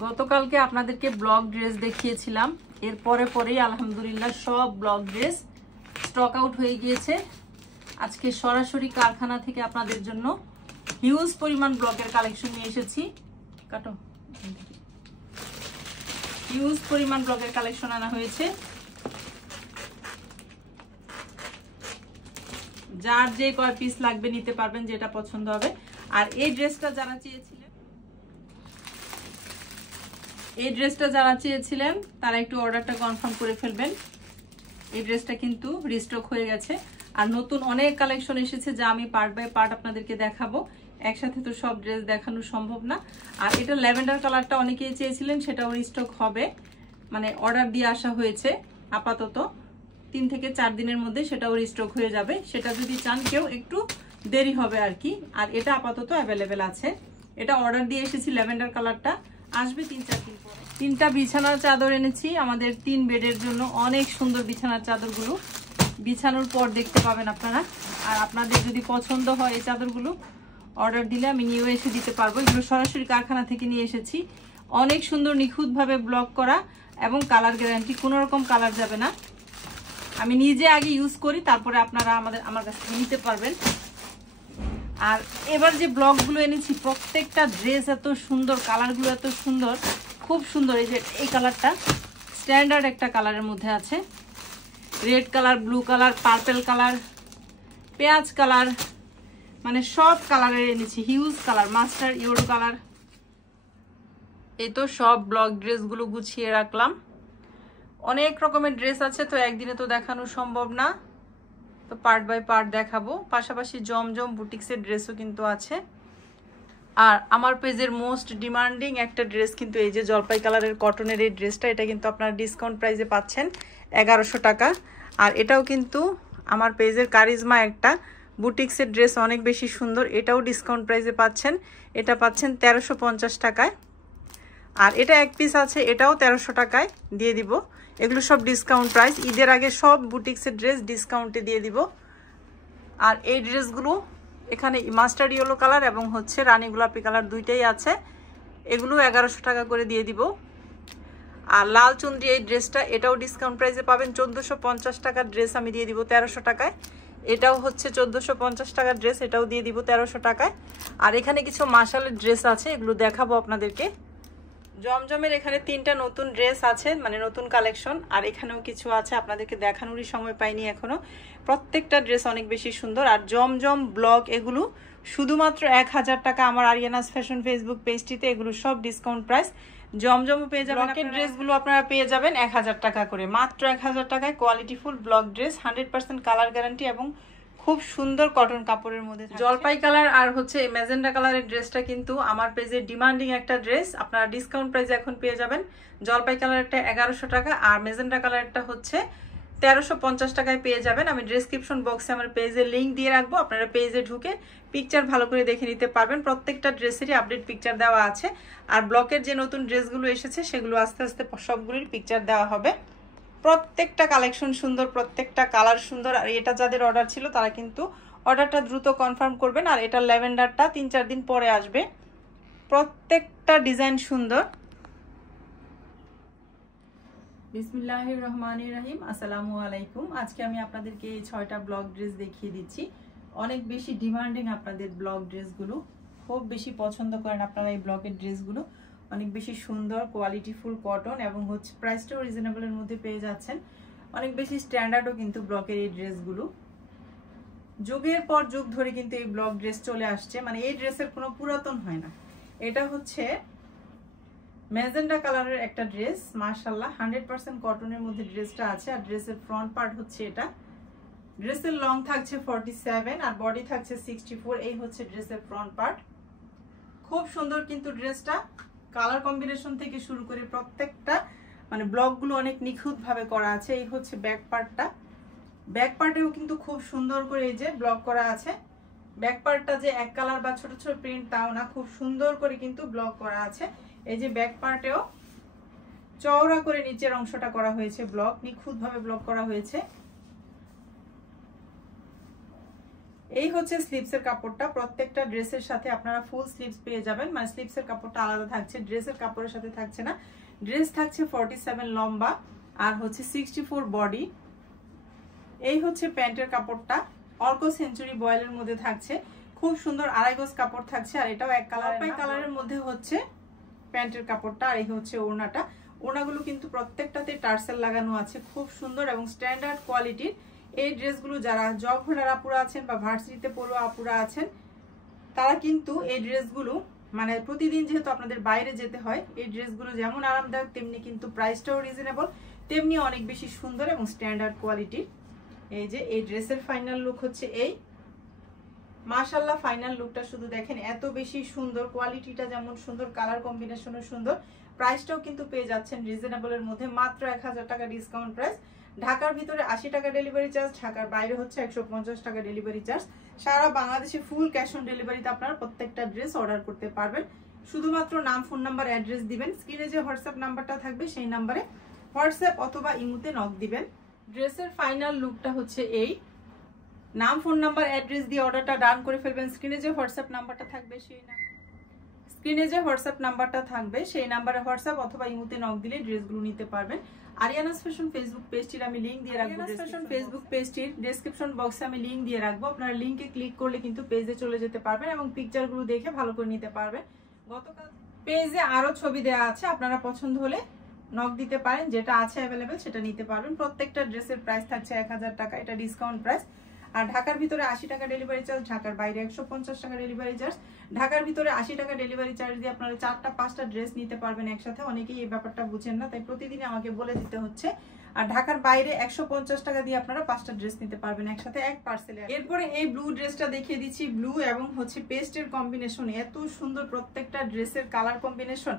গতকালকে আপনাদেরকে block dress দেখিয়েছিলাম, এর পরেই আলহামদুলিল্লাহ সব ব্লক ড্রেস স্টক আউট হয়ে গিয়েছে। আজকে সরাসরি কারখানা থেকে আপনাদের জন্য হিউজ পরিমাণ ব্লকের কালেকশন নিয়ে এসেছি। হিউজ পরিমাণ ব্লকের কালেকশন আনা হয়েছে। যার যে কয় পিস লাগবে নিতে পারবেন, যেটা পছন্দ হবে। আর এই ড্রেসটা যারা চেয়েছিলেন তারা একটু অর্ডারটা কনফার্ম করে ফেলবেন। এই ড্রেসটা কিন্তু রিস্টক হয়ে গেছে। আর নতুন অনেক কালেকশন এসেছে যা আমি পার্ট বাই পার্ট আপনাদেরকে দেখাবো। একসাথে তো সব ড্রেস দেখানো সম্ভব না। আর এটা ল্যাভেন্ডার কালারটা অনেকেই চেয়েছিলেন, সেটাও রিস্টক হবে, মানে অর্ডার দিয়ে আসা হয়েছে। আপাতত 3 থেকে 4 দিনের মধ্যে সেটাও রিস্টক হয়ে যাবে। সেটা যদি চান কেউ একটু দেরি হবে আর কি। আর এটা আপাতত অ্যাভেলেবেল আছে। এটা অর্ডার দিয়ে এসেছি, ল্যাভেন্ডার কালারটা আসবে 3-4 দিন পরে। 3টা বিছানার চাদর এনেছি আমাদের 3 বেডের জন্য। অনেক সুন্দর বিছানার চাদরগুলো বিছানোর পর দেখতে পাবেন আপনারা। আর আপনাদের যদি পছন্দ হয় এই চাদরগুলো অর্ডার দিলে আমি নিয়েও এসে দিতে পারবো। এগুলো সরাসরি কারখানা থেকে নিয়ে এসেছি। অনেক সুন্দর নিখুঁতভাবে ব্লক করা এবং কালার গ্যারান্টি, কোনো রকম কালার যাবে না। আমি নিজে আগে ইউজ করি, তারপরে আপনারা আমার কাছ থেকে নিতে পারবেন। আর এবার যে ব্লকগুলো এনেছি প্রত্যেকটা ড্রেস এত সুন্দর, কালারগুলো এত সুন্দর, খুব সুন্দর। এই যে এই কালারটা স্ট্যান্ডার্ড একটা কালারের মধ্যে আছে, red colour, blue colour, purple colour, পেঁয়াজ কালার, মানে সব কালারের এনেছি। Huge colour, master euro colour. এই তো সব ব্লক ড্রেসগুলো গুছিয়ে রাখলাম। অনেক রকমের ড্রেস আছে, তো একদিনে তো দেখানো সম্ভব না, তো পার্ট বাই পার্ট দেখাবো। পাশাপাশি জমজম বুটিক্সের ড্রেসও কিন্তু আছে। আর আমার পেজের মোস্ট ডিমান্ডিং একটা ড্রেস কিন্তু এই যে জলপাই কালারের কটনের এই ড্রেসটা। এটা কিন্তু আপনারা ডিসকাউন্ট প্রাইসে পাচ্ছেন 1100 টাকা। আর এটাও কিন্তু আমার পেজের কারিজমা একটা বুটিক্সের ড্রেস, অনেক বেশি সুন্দর। এটাও ডিসকাউন্ট প্রাইসে পাচ্ছেন। এটা পাচ্ছেন 1350 টাকায়। আর এটা এক পিস আছে, এটাও 1300 টাকায় দিয়ে দিব। এগুলো সব ডিসকাউন্ট প্রাইস। ঈদের আগে সব বুটিক্সের ড্রেস ডিসকাউন্টে দিয়ে দিব। আর এই ড্রেসগুলো এখানে মাস্টার্ড ইয়েলো কালার এবং হচ্ছে রানী গোলাপি কালার দুইটাই আছে। এগুলো 1100 টাকা করে দিয়ে দিব। আর লাল চুনরি এই ড্রেসটা, এটাও ডিসকাউন্ট প্রাইসে পাবেন। 1450 টাকার ড্রেস আমি দিয়ে দিব 1300 টাকায়। এটাও হচ্ছে 1450 টাকার ড্রেস, এটাও দিয়ে দিব 1300 টাকায়। আর এখানে কিছু মাশালের ড্রেস আছে, এগুলো দেখাবো আপনাদেরকে। জমজমের এখানে 3টা নতুন ড্রেস আছে, মানে নতুন কালেকশন। আর এখানেও কিছু আছে, আপনাদেরকে দেখানোরই সময় পাইনি এখনো। প্রত্যেকটা ড্রেস অনেক বেশি সুন্দর। আর জমজম ব্লক এগুলো শুধুমাত্র 1000 টাকা আমার আরিয়ানাস ফ্যাশন ফেসবুক পেজটিতে। এগুলো সব ডিসকাউন্ট প্রাইস। জমজমও পেয়ে যাবেন। ব্লকের ড্রেসগুলো আপনারা পেয়ে যাবেন 1000 টাকা করে, মাত্র 1000 টাকায় কোয়ালিটিফুল ব্লক ড্রেস, 100% কালার গ্যারান্টি এবং খুব সুন্দর কটন কাপড়ের মধ্যে। জলপাই কালার আর হচ্ছে ম্যাজেন্ডা কালারের ড্রেসটা কিন্তু আমার পেজে ডিমান্ডিং একটা ড্রেস। আপনারা ডিসকাউন্ট প্রাইসে এখন পেয়ে যাবেন। জলপাই কালারটা 1100 টাকা আর ম্যাজেন্ডা কালারটা হচ্ছে 1350 টাকায় পেয়ে যাবেন। আমি ডেসক্রিপশন বক্সে আমার পেজের লিঙ্ক দিয়ে রাখবো, আপনারা পেজে ঢুকে পিকচার ভালো করে দেখে নিতে পারবেন। প্রত্যেকটা ড্রেসেরই আপডেট পিকচার দেওয়া আছে। আর ব্লকের যে নতুন ড্রেসগুলো এসেছে সেগুলো আস্তে আস্তে সবগুলির পিকচার দেওয়া হবে। প্রত্যেকটা কালেকশন সুন্দর, প্রত্যেকটা কালার সুন্দর। আর এটা যাদের অর্ডার ছিল তারা কিন্তু অর্ডারটা দ্রুত কনফার্ম করবেন। আর এটা ল্যাভেন্ডারটা 3-4 দিন পরে আসবে। প্রত্যেকটা ডিজাইন সুন্দর। বিসমিল্লাহির রহমানির রহিম। আসসালামু আলাইকুম। আজকে আমি আপনাদেরকে এই 6টা ব্লক ড্রেস দেখিয়ে দিচ্ছি। অনেক বেশি ডিমান্ডিং আপনাদের ব্লক ড্রেসগুলো, খুব বেশি পছন্দ করেন আপনারা এই ব্লকের ড্রেসগুলো। অনেক বেশি সুন্দর, কোয়ালিটিফুল কটন এবং হচ্ছে প্রাইসটাও রিজনেবলের মধ্যে পেয়ে যাচ্ছেন। অনেক বেশি স্ট্যান্ডার্ডও কিন্তু ব্লকের এই ড্রেসগুলো। যুগের পর যুগ ধরে কিন্তু এই ব্লক ড্রেস চলে আসছে, মানে এই ড্রেসের কোনো পুরাতন হয় না। এটা হচ্ছে ম্যাজেন্ডা কালারের একটা ড্রেস, মাশাআল্লাহ 100% কটনের মধ্যে ড্রেসটা আছে। আর ড্রেসের ফ্রন্ট পার্ট হচ্ছে এটা। ড্রেসের লং থাকছে 47 আর বডি থাকছে 64। এই হচ্ছে ড্রেসের ফ্রন্ট পার্ট। খুব সুন্দর কিন্তু ড্রেসটা। কালার কম্বিনেশন থেকে শুরু করে প্রত্যেকটা মানে ব্লকগুলো অনেক নিখুঁতভাবে করা আছে। এই হচ্ছে ব্যাক পার্টটা। ব্যাক পার্টেও কিন্তু খুব সুন্দর করে এই যে ব্লক করা আছে। ব্যাক পার্টটা যে এক কালার বা ছোট ছোট প্রিন্ট তাও না, খুব সুন্দর করে কিন্তু ব্লক করা আছে। এই যে ব্যাক পার্টেও চওড়া করে নিচের অংশটা করা হয়েছে ব্লক, নিখুঁতভাবে ব্লক করা হয়েছে। এই হচ্ছে স্লিভসের কাপড়টা, প্রত্যেকটা ড্রেসের সাথে আপনারা ফুল স্লিভস পেয়ে যাবেন, মানে স্লিভসের কাপড়টা আলাদা থাকছে, ড্রেসের কাপড়ের সাথে থাকছে না। ড্রেস থাকছে 47 লম্বা আর হচ্ছে 64 বডি। এই হচ্ছে প্যান্টের কাপড়টা, অর্ক সেঞ্চুরি বয়েলের মধ্যে থাকছে, খুব সুন্দর আড়াই গজ কাপড় থাকছে, আর এটাও এক কালারের মধ্যে হচ্ছে প্যান্টের কাপড়টা। আর এই হচ্ছে ওড়নাটা, ওড়নাগুলো কিন্তু প্রত্যেকটাতে টার্সেল লাগানো আছে, খুব সুন্দর এবং স্ট্যান্ডার্ড কোয়ালিটির। এই ড্রেসগুলো যারা জব হোল্ডার আপুরা আছেন বা ভার্সিটিতে পড়ুয়া আপুরা আছেন, তারা কিন্তু এই ড্রেসগুলো মানে প্রতিদিন যেহেতু আপনাদের বাইরে যেতে হয়, এই ড্রেসগুলো যেমন আরামদায়ক তেমনি কিন্তু প্রাইসটাও রিজনেবল, তেমনি অনেক বেশি সুন্দর এবং স্ট্যান্ডার্ড কোয়ালিটির। এই যে এই ড্রেসের ফাইনাল লুক হচ্ছে এই, মাশাআল্লাহ ফাইনাল লুকটা শুধু দেখেন, এত বেশি সুন্দর, কোয়ালিটিটা যেমন সুন্দর, কালার কম্বিনেশনও সুন্দর, প্রাইসটাও কিন্তু পেয়ে যাচ্ছেন রিজনেবলের মধ্যে, মাত্র 1000 টাকা ডিসকাউন্ট প্রাইস। ঢাকার ভিতরে 80 টাকা ডেলিভারি চার্জ, ঢাকার বাইরে হচ্ছে 150 টাকা ডেলিভারি চার্জ। সারা বাংলাদেশে ফুল ক্যাশ অন ডেলিভারিতে আপনারা প্রত্যেকটা ড্রেস অর্ডার করতে পারবেন। শুধুমাত্র নাম, ফোন নাম্বার, অ্যাড্রেস দিবেন, স্ক্রিনে যে হোয়াটসঅ্যাপ নাম্বারটা থাকবে সেই নাম্বারে হোয়াটসঅ্যাপ অথবা ইমোতে নক দিবেন। ড্রেসের ফাইনাল লুকটা হচ্ছে এই, নাম, ফোন নাম্বার, অ্যাড্রেস দিয়ে অর্ডারটা ডান করে ফেলবেন। স্ক্রিনে যে হোয়াটসঅ্যাপ নাম্বারটা থাকবে সেই নাম্বারে হোয়াটসঅ্যাপ অথবা ইমোতে নক দিলে ড্রেসগুলো নিতে পারবেন। আরিয়ানাস ফ্যাশন ফেসবুক পেজটির আমি লিংক দিয়ে রাখবো, ফেসবুক পেজটির ডেসক্রিপশন বক্সে আমি লিংক দিয়ে রাখবো, আপনারা লিংকে ক্লিক করলে কিন্তু পেজে চলে যেতে পারবেন এবং পিকচারগুলো দেখে ভালো করে নিতে পারবেন। গতকাল পেজে আরো ছবি দেওয়া আছে, আপনারা পছন্দ হলে নক দিতে পারেন, যেটা আছে অ্যাভেলেবেল সেটা নিতে পারবেন। প্রত্যেকটা ড্রেসের প্রাইস থাকছে 1000 টাকা, এটা ডিসকাউন্ট প্রাইস। আর ঢাকার ভিতরে 80 টাকা ডেলিভারি চার্জ, ঢাকার বাইরে 150 টাকা ডেলিভারি চার্জ। ঢাকার ভিতরে 80 টাকা ডেলিভারি চার্জ দিয়ে আপনারা 4টা 5টা ড্রেস নিতে পারবেন একসাথে। অনেকেই এই ব্যাপারটা বুঝেন না, তাই প্রতিদিন আমাকে বলে দিতে হচ্ছে। আর ঢাকার বাইরে 150 টাকা দিয়ে আপনারা 5টা ড্রেস নিতে পারবেন একসাথে এক পার্সেলে। এরপরে এই ব্লু ড্রেসটা দেখিয়ে দিচ্ছি, ব্লু এবং হচ্ছে পেস্টের কম্বিনেশন, এত সুন্দর প্রত্যেকটা ড্রেসের কালার কম্বিনেশন,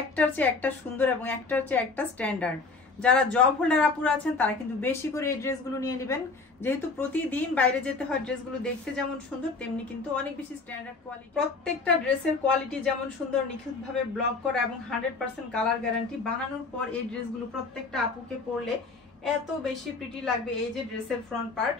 একটার চেয়ে একটা সুন্দর এবং একটার চেয়ে একটা স্ট্যান্ডার্ড। যারা জব হোল্ডার আপুরা আছেন তারা কিন্তু বেশি করে এই ড্রেসগুলো নিয়ে নেবেন, যেহেতু প্রতিদিন বাইরে যেতে হয়, ড্রেসগুলো দেখতে যেমন সুন্দর তেমনি কিন্তু অনেক বেশি স্ট্যান্ডার্ড কোয়ালিটি। প্রত্যেকটা ড্রেসের কোয়ালিটি যেমন সুন্দর, নিখুঁতভাবে ব্লক করা এবং 100% কালার গ্যারান্টি। বানানোর পর এই ড্রেসগুলো প্রত্যেকটা আপুকে পরলে এত বেশি প্রিটি লাগবে। এই যে ড্রেসের ফ্রন্ট পার্ট,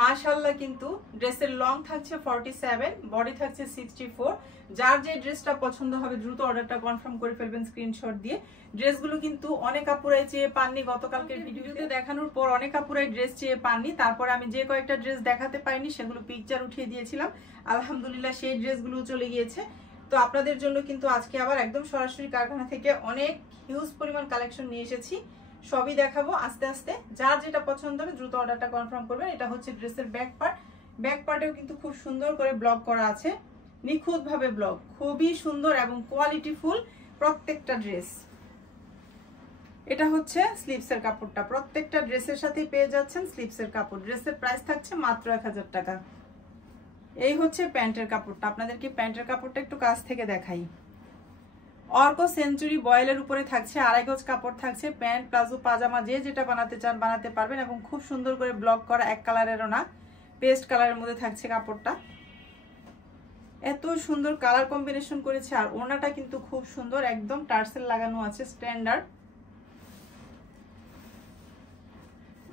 মাশাআল্লাহ কিন্তু ড্রেসের লং থাকছে 47, বডি থাকছে 64। যার যে ড্রেসটা পছন্দ হবে দ্রুত অর্ডারটা কনফার্ম করে ফেলবেন স্ক্রিনশট দিয়ে। ড্রেসগুলো কিন্তু অনেক আপুরাই চেয়ে পাননি, গতকালকের ভিডিওতে দেখানোর পর অনেক আপুরাই ড্রেস চেয়ে পাননি, তারপর আমি যে কয়েকটা ড্রেস দেখাতে পাইনি সেগুলো পিকচার উঠিয়ে দিয়েছিলাম, আলহামদুলিল্লাহ সেই ড্রেসগুলো চলে গিয়েছে। তো আপনাদের জন্য কিন্তু আজকে আবার একদম সরাসরি কারখানা থেকে অনেক হিউজ পরিমাণ কালেকশন নিয়ে এসেছি, সবই দেখাবো আস্তে আস্তে। যার যেটা পছন্দ হবে দ্রুত অর্ডারটা কনফার্ম করবেন। এটা হচ্ছে ড্রেসের ব্যাক পার্ট, ব্যাক পার্টেও কিন্তু খুব সুন্দর করে ব্লক করা আছে, নিখুঁত ভাবে ব্লক, খুবই সুন্দর এবং কোয়ালিটি ফুল প্রত্যেকটা ড্রেস। এটা হচ্ছে স্লিভসের কাপড়টা, প্রত্যেকটা ড্রেসের সাথে পেয়ে যাচ্ছেন স্লিভসের কাপড়। ড্রেসের প্রাইস থাকছে মাত্র 1000 টাকা। এই হচ্ছে প্যান্টের কাপড়টা, আপনাদেরকে প্যান্টের কাপড়টা একটু কাছ থেকে দেখাই। অর্ক সেঞ্চুরি বয়েলের উপরে থাকছে, আড়াই গজ কাপড় থাকছে, প্যান্ট, প্লাজো, পাজামা যে যেটা বানাতে চান বানাতে পারবেন এবং খুব সুন্দর করে ব্লক করা, এক কালারেরও না, পেস্ট কালারের মধ্যে থাকছে কাপড়টা। এত সুন্দর কালার কম্বিনেশন করেছে, আর ওড়নাটা কিন্তু খুব সুন্দর, একদম টার্সেল লাগানো আছে স্ট্যান্ডার্ড।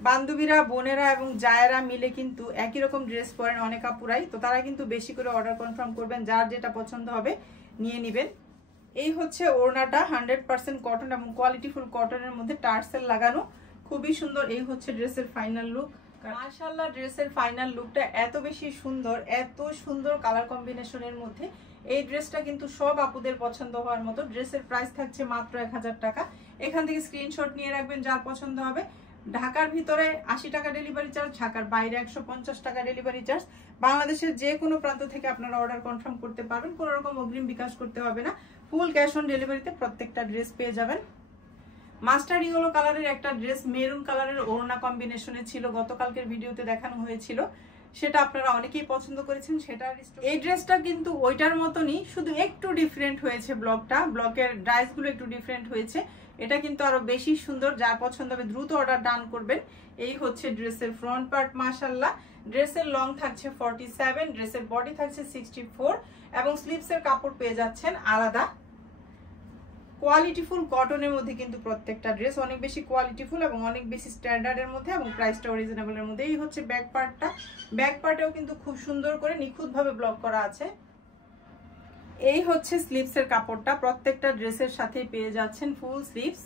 বান্ধবীরা, বোনেরা এবং জায়েরা মিলে কিন্তু একই রকম ড্রেস পরেন অনেক আপুরাই, তো তারা কিন্তু বেশি করে অর্ডার কনফার্ম করবেন, যার যেটা পছন্দ হবে নিয়ে নেবেন। এই হচ্ছে ওড়নাটা, 100% কটন এবং কোয়ালিটিফুল কটনের মধ্যে টার্সেল লাগানো, খুবই সুন্দর। এই হচ্ছে ড্রেসের ফাইনাল লুক। মাশাআল্লাহ ড্রেসের ফাইনাল লুকটা এত বেশি সুন্দর, এত সুন্দর কালার কম্বিনেশনের মধ্যে এই ড্রেসটা কিন্তু সব আপুদের পছন্দ হওয়ার মতো। ড্রেসের প্রাইস থাকছে মাত্র 1000 টাকা। এখান থেকে স্ক্রিনশট নিয়ে রাখবেন যার পছন্দ হবে। ঢাকার ভিতরে 80 টাকা ডেলিভারি চার্জ, ঢাকার বাইরে 150 টাকা ডেলিভারি চার্জ। বাংলাদেশের যে কোনো প্রান্ত থেকে আপনারা অর্ডার কনফার্ম করতে পারবেন, কোনো রকম অগ্রিম বিকাশ করতে হবে না, ফুল ক্যাশ অন ডেলিভারিতে প্রত্যেকটা ড্রেস পেয়ে যাবেন। মাস্টার ইয়েলো কালারের একটা ড্রেস মেরুন কালারের ওড়না কম্বিনেশনে ছিল, গতকালকের ভিডিওতে দেখানো হয়েছিল, সেটা আপনারা অনেকেই পছন্দ করেছেন। সেটা এই ড্রেসটা কিন্তু ওইটার মতনই, শুধু একটু ডিফারেন্ট হয়েছে, ব্লকের ডাইসগুলো একটু ডিফারেন্ট হয়েছে। এটা কিন্তু আরো বেশি সুন্দর, যার পছন্দ হবে দ্রুত অর্ডার ডান করবেন। এই হচ্ছে ড্রেসের ফ্রন্ট পার্ট, মাশাআল্লাহ ড্রেসের লং থাকছে 47, ড্রেসের বডি থাকছে 64 এবং স্লিভসের কাপড় পেয়ে যাচ্ছেন আলাদা। কোয়ালিটিফুল কটনের মধ্যে কিন্তু প্রত্যেকটা ড্রেস অনেক বেশি কোয়ালিটিফুল এবং অনেক বেশি স্ট্যান্ডার্ডের মধ্যে, এবং প্রাইসটাও রিজনেবলের মধ্যে। এই হচ্ছে ব্যাক পার্টটা, ব্যাক পার্টেও কিন্তু খুব সুন্দর করে নিখুঁতভাবে ব্লক করা আছে। এই হচ্ছে স্লিভসের কাপড়টা, প্রত্যেকটা ড্রেসের সাথেই পেয়ে যাচ্ছেন ফুল স্লিভস।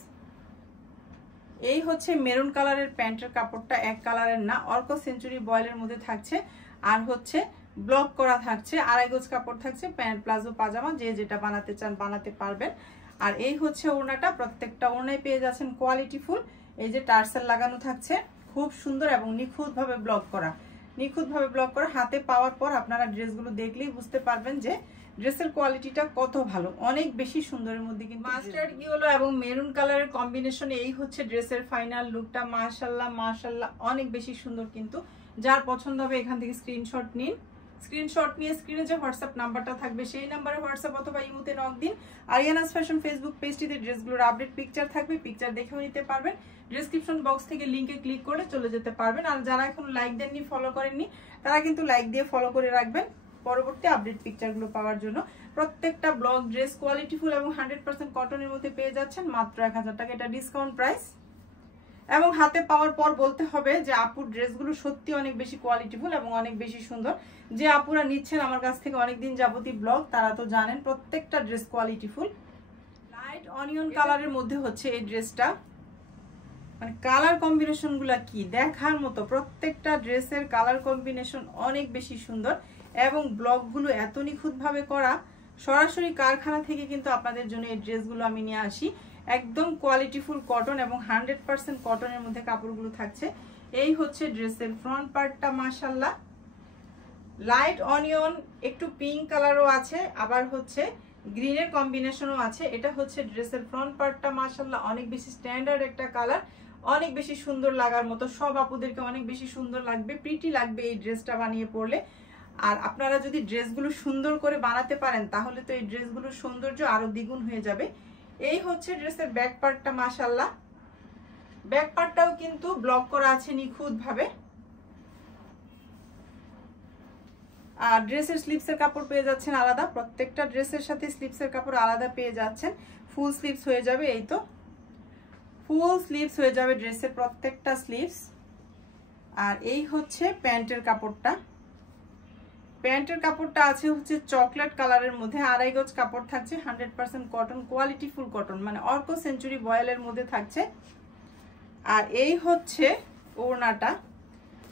এই হচ্ছে মেরুন কালারের প্যান্টের কাপড়টা, এক কালারের না, অর্ক সেঞ্চুরি বয়েলের মধ্যে থাকছে, আর হচ্ছে ব্লক করা থাকছে, আড়াই গজ কাপড় থাকছে, প্যান্ট প্লাজো পাজামা যে যেটা বানাতে চান বানাতে পারবেন। আর এই হচ্ছে ওড়নাটা, প্রত্যেকটা ওড়নায় পেয়ে যাচ্ছেন কোয়ালিটিফুল, এই যে টার্সেল লাগানো থাকছে, খুব সুন্দর এবং নিখুঁতভাবে ব্লক করা, নিখুঁতভাবে ব্লক করা। হাতে পাওয়ার পর আপনারা ড্রেসগুলো দেখলেই বুঝতে পারবেন যে ড্রেসের কোয়ালিটিটা কত ভালো, অনেক বেশি সুন্দরের মধ্যে। কিন্তু মাস্টার্ড ইয়েলো এবং মেরুন কালারের কম্বিনেশনে এই হচ্ছে ড্রেসের ফাইনাল লুকটা। মাশাআল্লাহ মাশাআল্লাহ, অনেক বেশি সুন্দর। কিন্তু যার পছন্দ হবে এখান থেকে স্ক্রিনশট নিন, স্ক্রিনশট নিয়ে স্ক্রিনে যে হোয়াটসঅ্যাপ নাম্বারটা থাকবে সেই নাম্বারে হোয়াটসঅ্যাপ অথবা ইমোতে নক দিন। আরিয়ানাস ফ্যাশন ফেসবুক পেজটিতে ড্রেসগুলোর আপডেট পিকচার থাকবে, পিকচার দেখেও নিতে পারবেন। ডেসক্রিপশন বক্স থেকে লিঙ্কে ক্লিক করে চলে যেতে পারবেন। আর যারা এখন লাইক দেননি, ফলো করেননি, তারা কিন্তু লাইক দিয়ে ফলো করে রাখবেন পরবর্তী আপডেট পিকচারগুলো পাওয়ার জন্য। প্রত্যেকটা ব্লক ড্রেস কোয়ালিটিফুল এবং 100% কটনের মধ্যে পেয়ে যাচ্ছেন মাত্র 1000 টাকা, এটা ডিসকাউন্ট প্রাইস। এবং হাতে পাওয়ার পর বলতে হবে যে আপুর ড্রেসগুলো সত্যি অনেক বেশি কোয়ালিটিফুল এবং অনেক বেশি সুন্দর। যে আপুরা নিচ্ছেন আমার কাছ থেকে অনেকদিন যাবতীয় ব্লগ, তারা তো জানেন প্রত্যেকটা ড্রেস কোয়ালিটিফুল। লাইট অনিয়ন কালারের মধ্যে হচ্ছে এই ড্রেসটা, মানে কালার কম্বিনেশন গুলা কি দেখার মতো। প্রত্যেকটা ড্রেসের কালার কম্বিনেশন অনেক বেশি সুন্দর এবং ব্লকগুলো এত নিখুঁতভাবে করা। সরাসরি কারখানা থেকে কিন্তু আপনাদের জন্য এই ড্রেসগুলো আমি নিয়ে আসি, একদম কোয়ালিটিফুল কটন এবং 100% কটনের মধ্যে কাপড়গুলো থাকছে। এই হচ্ছে ড্রেসের ফ্রন্ট পার্টটা, মাশাআল্লাহ লাইট অনিয়ন, একটু পিঙ্ক কালারও আছে, আবার হচ্ছে গ্রিনের কম্বিনেশনও আছে। এটা হচ্ছে ড্রেসের ফ্রন্ট পার্টটা, মাশাআল্লাহ অনেক বেশি স্ট্যান্ডার্ড একটা কালার, অনেক বেশি সুন্দর লাগার মতো। সব আপুদেরকে অনেক বেশি সুন্দর লাগবে, প্রিটি লাগবে এই ড্রেসটা বানিয়ে পরলে। আর আপনারা যদি ড্রেসগুলো সুন্দর করে বানাতে পারেন তাহলে তো এই ড্রেসগুলোর সৌন্দর্য আরো দ্বিগুণ হয়ে যাবে। এই হচ্ছে ড্রেসের ব্যাক পার্টটা, মাশাআল্লাহ ব্যাক পার্টটাও কিন্তু ব্লক করা আছে নিখুঁতভাবে। আর ড্রেসের স্লিভসের কাপড় পেয়ে যাচ্ছেন আলাদা, প্রত্যেকটা ড্রেসের সাথে স্লিভসের কাপড় আলাদা পেয়ে যাচ্ছেন। ফুল স্লিভস হয়ে যাবে, এই তো ফুল স্লিভস হয়ে যাবে ড্রেসের প্রত্যেকটা স্লিভস। আর এই হচ্ছে প্যান্টের কাপড়টা, প্যান্টের কাপড়টা আছে হচ্ছে চকলেট কালারের মধ্যে, আড়াই গজ কাপড় থাকছে, 100% কটন, কোয়ালিটিফুল কটন, মানে অর্ক সেঞ্চুরি বয়েলের মধ্যে থাকছে। আর এই হচ্ছে ওড়নাটা,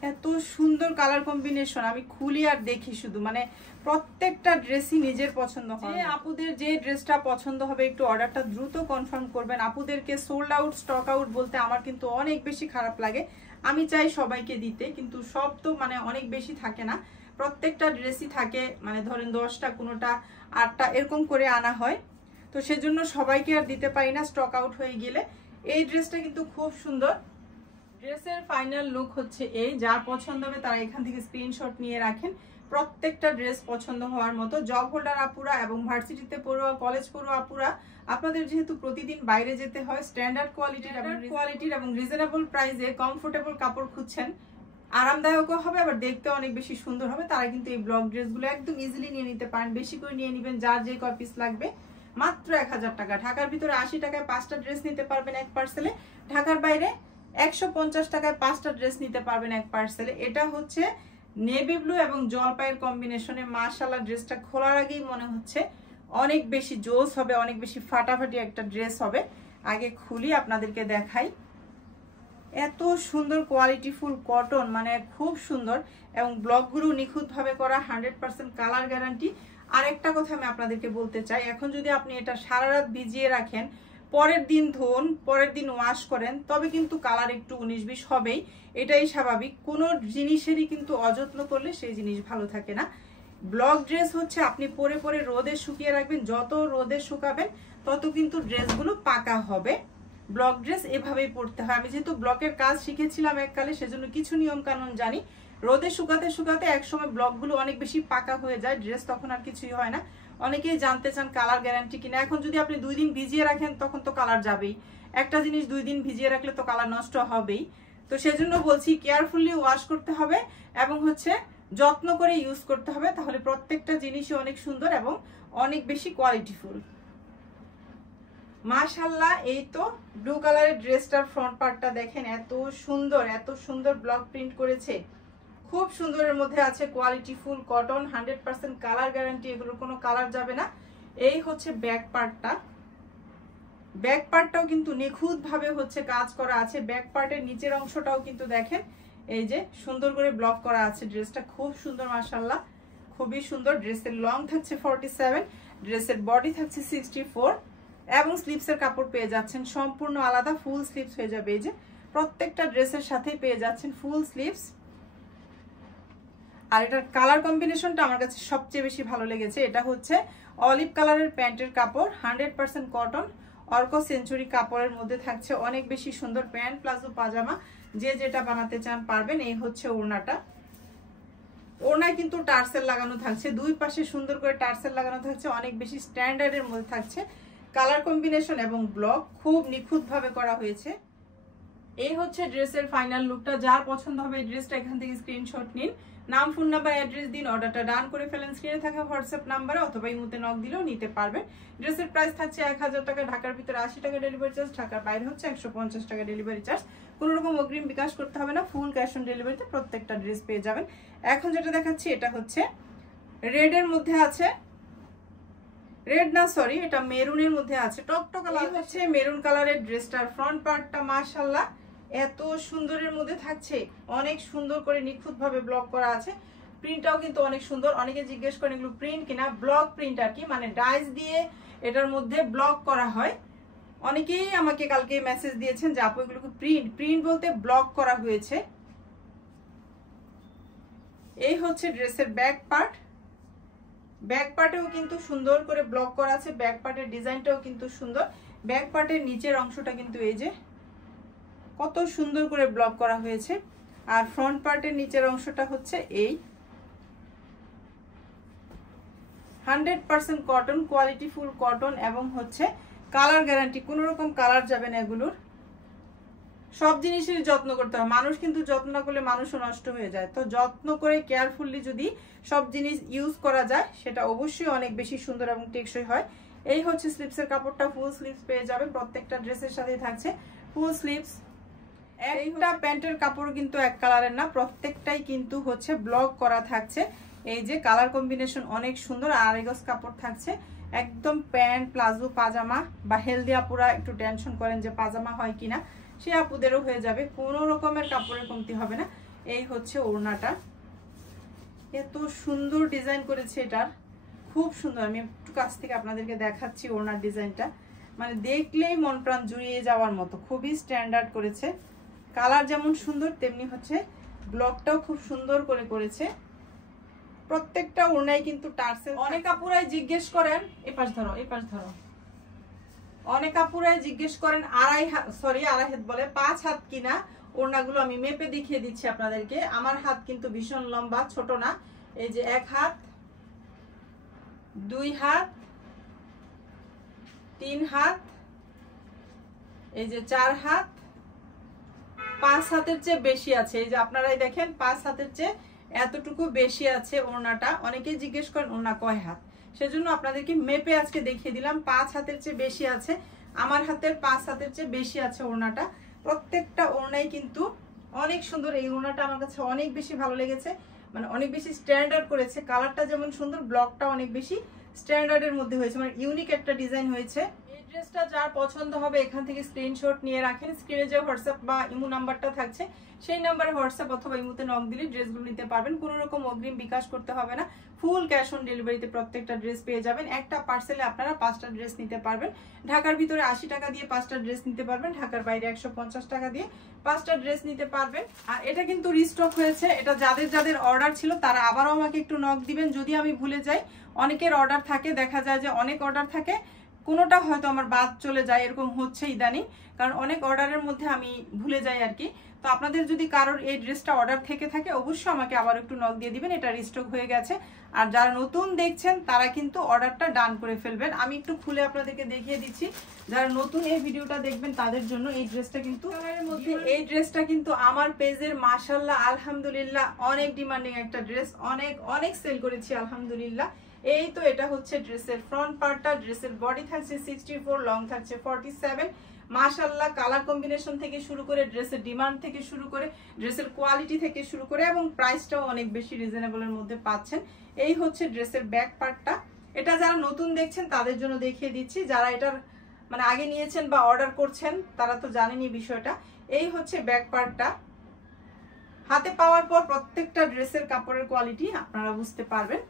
এত সুন্দর কালার কম্বিনেশন, আমি খুলি আর দেখি শুধু, মানে প্রত্যেকটা ড্রেসই নিজের পছন্দ হয়। আপুদের যে ড্রেসটা পছন্দ হবে একটু অর্ডারটা দ্রুত কনফার্ম করবেন। আপুদেরকে সোল্ড আউট, স্টক আউট বলতে আমার কিন্তু অনেক বেশি খারাপ লাগে, আমি চাই সবাইকে দিতে, কিন্তু সব তো মানে অনেক বেশি থাকে না, প্রত্যেকটা ড্রেসই থাকে, মানে ধরেন 10টা, কোনোটা 8টা এরকম করে আনা হয়, তো সেজন্য সবাইকে আর দিতে পারি না স্টক আউট হয়ে গেলে। এই ড্রেসটা কিন্তু খুব সুন্দর। ড্রেসের ফাইনাল লুক হচ্ছে এই, যার পছন্দ হবে তারা এখান থেকে স্ক্রিনশট নিয়ে রাখেন। প্রত্যেকটা ড্রেস পছন্দ হওয়ার মতো। জব হোল্ডার আপুরা এবং ভার্সিটিতে পড়ুয়া, কলেজ পড়ুয়া আপুরা, আপনাদের যেহেতু প্রতিদিন বাইরে যেতে হয়, স্ট্যান্ডার্ড কোয়ালিটির এবং রিজনেবল প্রাইসে কমফোর্টেবল কাপড় খুঁজছেন, আরামদায়কও হবে আবার দেখতে অনেক বেশি সুন্দর হবে, তারা কিন্তু এই ব্লক ড্রেসগুলো একদম ইজিলি নিয়ে নিতে পারেন। বেশি করে নিয়ে নেবেন, যার যে কয় পিস লাগবে, মাত্র 1000 টাকা। ঢাকার ভিতরে 80 টাকায় 5টা ড্রেস নিতে পারবেন এক পার্সেলে, ঢাকার বাইরে 150 টাকায় 5টা ড্রেস নিতে পারবেন এক পার্সেলে। এটা হচ্ছে নেভি ব্লু এবং জলপাইয়ের কম্বিনেশনে, মাশাআল্লাহ ড্রেসটা খোলার আগেই মনে হচ্ছে অনেক বেশি জোস হবে, অনেক বেশি ফাটাফাটি একটা ড্রেস হবে। আগে খুলি আপনাদেরকে দেখাই, এত সুন্দর কোয়ালিটিফুল কটন, মানে খুব সুন্দর, এবং ব্লকগুলো নিখুঁতভাবে করা, 100% কালার গ্যারান্টি। আরেকটা কথা আমি আপনাদেরকে বলতে চাই, এখন যদি আপনি এটা সারা রাত ভিজিয়ে রাখেন, পরের দিন ধোন, পরের দিন ওয়াশ করেন, তবে কিন্তু কালার একটু 19-20 হবেই, এটাই স্বাভাবিক। কোনো জিনিসেরই কিন্তু অযত্ন করলে সেই জিনিস ভালো থাকে না। ব্লক ড্রেস হচ্ছে আপনি পরে পরে রোদে শুকিয়ে রাখবেন, যত রোদে শুকাবেন তত কিন্তু ড্রেসগুলো পাকা হবে। ব্লক ড্রেস এভাবেই পরতে হয়। আমি যেহেতু ব্লকের কাজ শিখেছিলাম এককালে, সেজন্য কিছু নিয়ম কানুন জানি। রোদে শুকাতে শুকাতে একসময় ব্লকগুলো অনেক বেশি পাকা হয়ে যায়, ড্রেস তখন আর কিছুই হয় না। অনেকেই জানতে চান কালার গ্যারান্টি কিনা। এখন যদি আপনি 2 দিন ভিজিয়ে রাখেন তখন তো কালার যাবেই, একটা জিনিস 2 দিন ভিজিয়ে রাখলে তো কালার নষ্ট হবেই। তো সেজন্য বলছি কেয়ারফুলি ওয়াশ করতে হবে এবং হচ্ছে যত্ন করে ইউজ করতে হবে, তাহলে প্রত্যেকটা জিনিসই অনেক সুন্দর এবং অনেক বেশি কোয়ালিটিফুল। মাশাআল্লাহ। এই তো ব্লু কালারের ড্রেসটার ফ্রন্ট পার্টটা দেখেন, এত সুন্দর ব্লক প্রিন্ট করেছে, খুব সুন্দরের মধ্যে আছে। Quality full cotton, 100% colour guarantee, এগুলোর কোনো কালার যাবে না। এই হচ্ছে ব্যাক পার্টটা, ব্যাক পার্টটাও কিন্তু নিখুঁত ভাবে হচ্ছে কাজ করা আছে। ব্যাক পার্টের নিচের অংশটাও কিন্তু দেখেন এই যে সুন্দর করে ব্লক করা আছে। ড্রেসটা খুব সুন্দর মাশাআল্লাহ, খুবই সুন্দর। ড্রেসের লং থাকছে 47, ড্রেসের বডি থাকছে 64 এবং স্লিভসের কাপড় পেয়ে যাচ্ছেন সম্পূর্ণ আলাদা, ফুল স্লিভস হয়ে যাবে। এই যে প্রত্যেকটা ড্রেসের সাথেই পেয়ে যাচ্ছেন ফুল স্লিভস। আর এটার কালার কম্বিনেশনটা আমার কাছে সবচেয়ে বেশি ভালো লেগেছে। এটা হচ্ছে অলিভ কালারের প্যান্টের কাপড়, 100% কটন, অর্কো সেঞ্চুরি কাপড়ের মধ্যে থাকছে। অনেক বেশি সুন্দর প্যান্ট প্লাজো পাজামা যে যেটা বানাতে চান পারবেন। এই হচ্ছে ওড়নাটা, ওড়নায় কিন্তু টার্সেল লাগানো থাকছে, দুই পাশে সুন্দর করে টার্সেল লাগানো থাকছে, অনেক বেশি স্ট্যান্ডার্ডের মধ্যে থাকছে। কালার কম্বিনেশন এবং ব্লক খুব নিখুঁত ভাবে করা হয়েছে। এই হচ্ছে ড্রেসের ফাইনাল লুকটা। যার পছন্দ হবে এই ড্রেসটা এখান থেকে স্ক্রিনশট নিন, নাম, ফোন নাম্বার, অ্যাড্রেস দিন, অর্ডারটা ডান করে ফেলেন স্ক্রিনে থাকা হোয়াটসঅ্যাপ নাম্বারে, অথবা ইমোতে নক দিলেও নিতে পারবেন। ড্রেসের প্রাইস থাকছে 1000 টাকা, ঢাকার ভিতরে 80 টাকা ডেলিভারি চার্জ, ঢাকার বাইরে হচ্ছে 150 টাকা ডেলিভারি চার্জ। কোনো রকম অগ্রিম বিকাশ করতে হবে না, ফুল ক্যাশ অন ডেলিভারিতে প্রত্যেকটা ড্রেস পেয়ে যাবেন। এখন যেটা দেখাচ্ছি এটা হচ্ছে রেডের মধ্যে আছে, রেড না সরি এটা মেরুনের মধ্যে আছে, টকটক কালার হচ্ছে মেরুন কালারের ড্রেসটার ফ্রন্ট পার্টটা মাশাআল্লাহ এত সুন্দরের মধ্যে থাকছে, অনেক সুন্দর করে নিখুঁত ভাবে ব্লক করা আছে। প্রিন্টটাও কিন্তু অনেক সুন্দর। অনেকে জিজ্ঞেস করেন এগুলো প্রিন্ট কিনা, ব্লক প্রিন্ট আর কি, মানে ডাইস দিয়ে এটার মধ্যে ব্লক করা হয়। অনেকেই আমাকে কালকে মেসেজ দিয়েছেন যে আপু এগুলোকে প্রিন্ট বলতে ব্লক করা হয়েছে। এই হচ্ছে ড্রেসের ব্যাক পার্ট, ব্যাক পার্টেও কিন্তু সুন্দর করে ব্লক করা আছে, ব্যাক পার্টের ডিজাইনটাও কিন্তু সুন্দর। ব্যাক পার্টের নিচের অংশটা কিন্তু এই যে কত সুন্দর করে ব্লক করা হয়েছে। আর ফ্রন্ট পার্টের নিচের অংশটা হচ্ছে এই 100% কটন, কোয়ালিটি ফুল কটন এবং হচ্ছে কালার গ্যারান্টি, কোনো রকম কালার যাবে না এগুলোর। সব জিনিসের যত্ন করতে হয়, মানুষ কিন্তু যত্ন না করলে মানুষও নষ্ট হয়ে যায়। তো যত্ন করে কেয়ারফুলি যদি সব জিনিস ইউজ করা যায় সেটা অবশ্যই অনেক বেশি সুন্দর এবং টেকসই হয়। এই হচ্ছে স্লিভসের কাপড়টা, ফুল স্লিভস পেয়ে যাবেন, প্রত্যেকটা ড্রেসের সাথে থাকছে ফুল স্লিভস। একটা প্যান্টের কাপড় কিন্তু এক কালারের না, প্রত্যেকটাই কিন্তু হচ্ছে ব্লক করা থাকছে। এই যে কালার কম্বিনেশন অনেক সুন্দর। আর এগোস কাপড় থাকছে একদম প্যান্ট প্লাজো পাজামা, বা হেলদি আপুরা একটু টেনশন করেন যে পাজামা হয় কিনা, সে আপুদেরও হয়ে যাবে, কোনো রকমের কাপড়ের কমতি হবে না। এই হচ্ছে ওড়নাটা, এত সুন্দর ডিজাইন করেছে, এটার খুব সুন্দর। আমি একটু কাছ থেকে আপনাদেরকে দেখাচ্ছি ওড়নার ডিজাইনটা, মানে দেখলেই মন প্রাণ জুড়িয়ে যাওয়ার মতো, খুবই স্ট্যান্ডার্ড করেছে। কালার যেমন সুন্দর তেমনি হচ্ছে ব্লকটাও খুব সুন্দর করে করেছে। প্রত্যেকটা ওড়নায় কিন্তু টার্সেল। অনেক আপুরাই জিজ্ঞেস করেন, এপাশ ধরো এপাশ ধরো, অনেক আপুরাই জিজ্ঞেস করেন আড়াই হাত বলে 5 হাত কিনা ওড়নাগুলো। আমি মেপে দেখিয়ে দিচ্ছি আপনাদেরকে। আমার হাত কিন্তু ভীষণ লম্বা, ছোট না। এই যে 1 হাত, 2 হাত, 3 হাত, এই যে 4 হাত, 5 হাতের চেয়ে বেশি আছে। এই যে আপনারাই দেখেন 5 হাতের চেয়ে এতটুকু বেশি আছে ওড়নাটা। অনেকেই জিজ্ঞেস করেন ওড়না কয় হাত, সেজন্য আপনাদেরকে মেপে আজকে দেখিয়ে দিলাম। 5 হাতের চেয়ে বেশি আছে, আমার হাতের 5 হাতের চেয়ে বেশি আছে ওড়নাটা। প্রত্যেকটা ওড়নাই কিন্তু অনেক সুন্দর। এই ওড়নাটা আমার কাছে অনেক বেশি ভালো লেগেছে, মানে অনেক বেশি স্ট্যান্ডার্ড করেছে। কালারটা যেমন সুন্দর, ব্লকটা অনেক বেশি স্ট্যান্ডার্ডের মধ্যে হয়েছে, মানে ইউনিক একটা ডিজাইন হয়েছে। এই ড্রেসটা যার পছন্দ হবে এখান থেকে স্ক্রিনশট নিয়ে রাখেন। স্ক্রিনে যে হোয়াটসঅ্যাপ বা ইমো নাম্বারটা থাকছে সেই নাম্বারে হোয়াটসঅ্যাপ অথবা ইমোতে নক দিলে ড্রেসগুলো নিতে পারবেন। কোনো রকম অগ্রিম বিকাশ করতে হবে না, ফুল ক্যাশ অন ডেলিভারিতে প্রত্যেকটা ড্রেস পেয়ে যাবেন। একটা পার্সেলে আপনারা 5টা ড্রেস নিতে পারবেন। ঢাকার ভিতরে 80 টাকা দিয়ে 5টা ড্রেস নিতে পারবেন, ঢাকার বাইরে 150 টাকা দিয়ে 5টা ড্রেস নিতে পারবেন। আর এটা কিন্তু রিস্টক হয়েছে, এটা যাদের যাদের অর্ডার ছিল তারা আবারও আমাকে একটু নক দিবেন যদি আমি ভুলে যাই। অনেকের অর্ডার থাকে, দেখা যায় যে অনেক অর্ডার থাকে, কোনোটা হয়তো আমার বাদ চলে যায়, এরকম হচ্ছে ইদানিং, কারণ অনেক অর্ডারের মধ্যে আমি ভুলে যাই আর কি। তো আপনাদের যদি কারোর এই ড্রেসটা অর্ডার থেকে থাকে অবশ্যই আমাকে আবার একটু নক দিয়ে দিবেন, এটা রিস্টক হয়ে গেছে। আর যারা নতুন দেখছেন তারা কিন্তু অর্ডারটা ডান করে ফেলবেন। আমি একটু খুলে আপনাদেরকে দেখিয়ে দিচ্ছি, যারা নতুন এই ভিডিওটা দেখবেন তাদের জন্য। এই ড্রেসটা কিন্তু এই ড্রেসটা কিন্তু আমার পেজের মাশাআল্লাহ আলহামদুলিল্লাহ অনেক ডিমান্ডিং একটা ড্রেস, অনেক সেল করেছি আলহামদুলিল্লাহ। এই তো এটা হচ্ছে ড্রেসের ফ্রন্ট পার্টটা। ড্রেসের বডি থাকছে 64, লং থাকছে 47। মাশাআল্লাহ, কালার কম্বিনেশন থেকে শুরু করে, ড্রেসের ডিমান্ড থেকে শুরু করে, ড্রেসের কোয়ালিটি থেকে শুরু করে এবং প্রাইসটাও অনেক বেশি রিজনেবলের মধ্যে পাচ্ছেন। এই হচ্ছে ড্রেসের ব্যাক পার্টটা। এটা যারা নতুন দেখছেন তাদের জন্য দেখিয়ে দিচ্ছি, যারা এটার মানে আগে নিয়েছেন বা অর্ডার করছেন তারা তো জানেনই বিষয়টা। এই হচ্ছে ব্যাক পার্টটা। হাতে পাওয়ার পর প্রত্যেকটা ড্রেসের কাপড়ের কোয়ালিটি আপনারা বুঝতে পারবেন।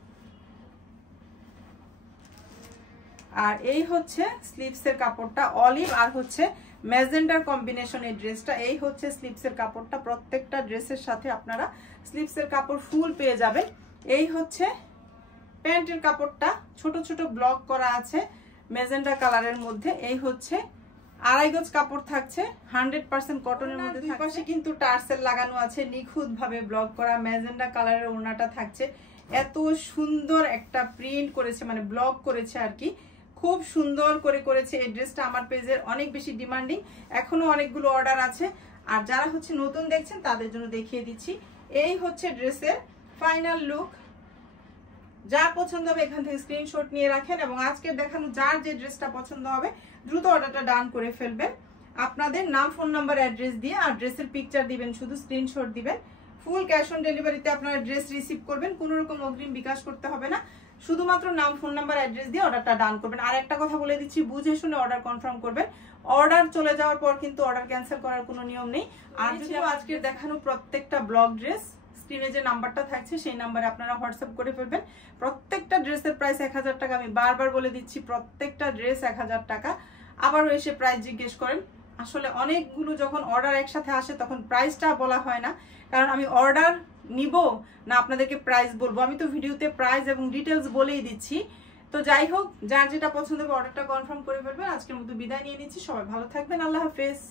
আর এই হচ্ছে স্লিভসের কাপড়টা, অলিভ আর হচ্ছে ম্যাজেন্ডার কম্বিনেশনের ড্রেসটা। এই হচ্ছে স্লিভসের কাপড়টা। প্রত্যেকটা ড্রেসের সাথে আপনারা স্লিভসের কাপড় ফুল পেয়ে যাবেন। এই হচ্ছে প্যান্টের কাপড়টা, ছোট ছোট ব্লক করা আছে ম্যাজেন্ডা কালারের মধ্যে। এই হচ্ছে 2.5 গজ কাপড় থাকছে, 100% কটনের মধ্যে। দুই পাশে কিন্তু টার্সেল লাগানো আছে, নিখুঁত ভাবে ব্লক করা ম্যাজেন্ডা কালারের ওড়নাটা থাকছে। এত সুন্দর একটা প্রিন্ট করেছে, মানে ব্লক করেছে আর কি, খুব সুন্দর করে করেছে। এই ড্রেসটা আমার পেজের অনেক বেশি ডিমান্ডিং, এখনো অনেকগুলো অর্ডার আছে। আর যারা হচ্ছে নতুন দেখছেন তাদের জন্য দেখিয়ে দিচ্ছি। এই হচ্ছে ড্রেসের ফাইনাল লুক। যার পছন্দ হবে এখান থেকে স্ক্রিনশট নিয়ে রাখেন এবং আজকে দেখানো যার যে ড্রেসটা পছন্দ হবে দ্রুত অর্ডারটা ডান করে ফেলবেন। আপনাদের নাম, ফোন নাম্বার, অ্যাড্রেস দিয়ে আর ড্রেসের পিকচার দিবেন, শুধু স্ক্রিনশট দিবেন। ফুল ক্যাশ অন ডেলিভারিতে আপনারা ড্রেস রিসিভ করবেন, কোনো রকম অগ্রিম বিকাশ করতে হবে না, শুধুমাত্র নাম, ফোন নাম্বার, অ্যাড্রেস দিয়ে অর্ডারটা ডান করবেন। আর একটা কথা বলে দিচ্ছি, বুঝে শুনে অর্ডার কনফার্ম করবেন। অর্ডার চলে যাওয়ার পর কিন্তু অর্ডার ক্যান্সেল করার কোনো নিয়ম নেই। আর যদি আজকে দেখানো প্রত্যেকটা ব্লক ড্রেস স্ক্রিনে যে নাম্বারটা থাকছে সেই নাম্বারে আপনারা হোয়াটসঅ্যাপ করে ফেলবেন। প্রত্যেকটা ড্রেসের প্রাইস 1000 টাকা। আমি বারবার বলে দিচ্ছি, প্রত্যেকটা ড্রেস 1000 টাকা। আবারও এসে প্রাইস জিজ্ঞেস করেন। আসলে অনেকগুলো যখন অর্ডার একসাথে আসে তখন প্রাইসটা বলা হয় না, কারণ আমি অর্ডার নিব না আপনাদেরকে প্রাইস বলবো। আমি তো ভিডিওতে প্রাইস এবং ডিটেলস বলেই দিচ্ছি। তো যাই হোক, যার যেটা পছন্দ হবে অর্ডারটা কনফার্ম করে ফেলবেন। আজকের মতো বিদায় নিয়ে নিচ্ছি, সবাই ভালো থাকবেন, আল্লাহ হাফেজ।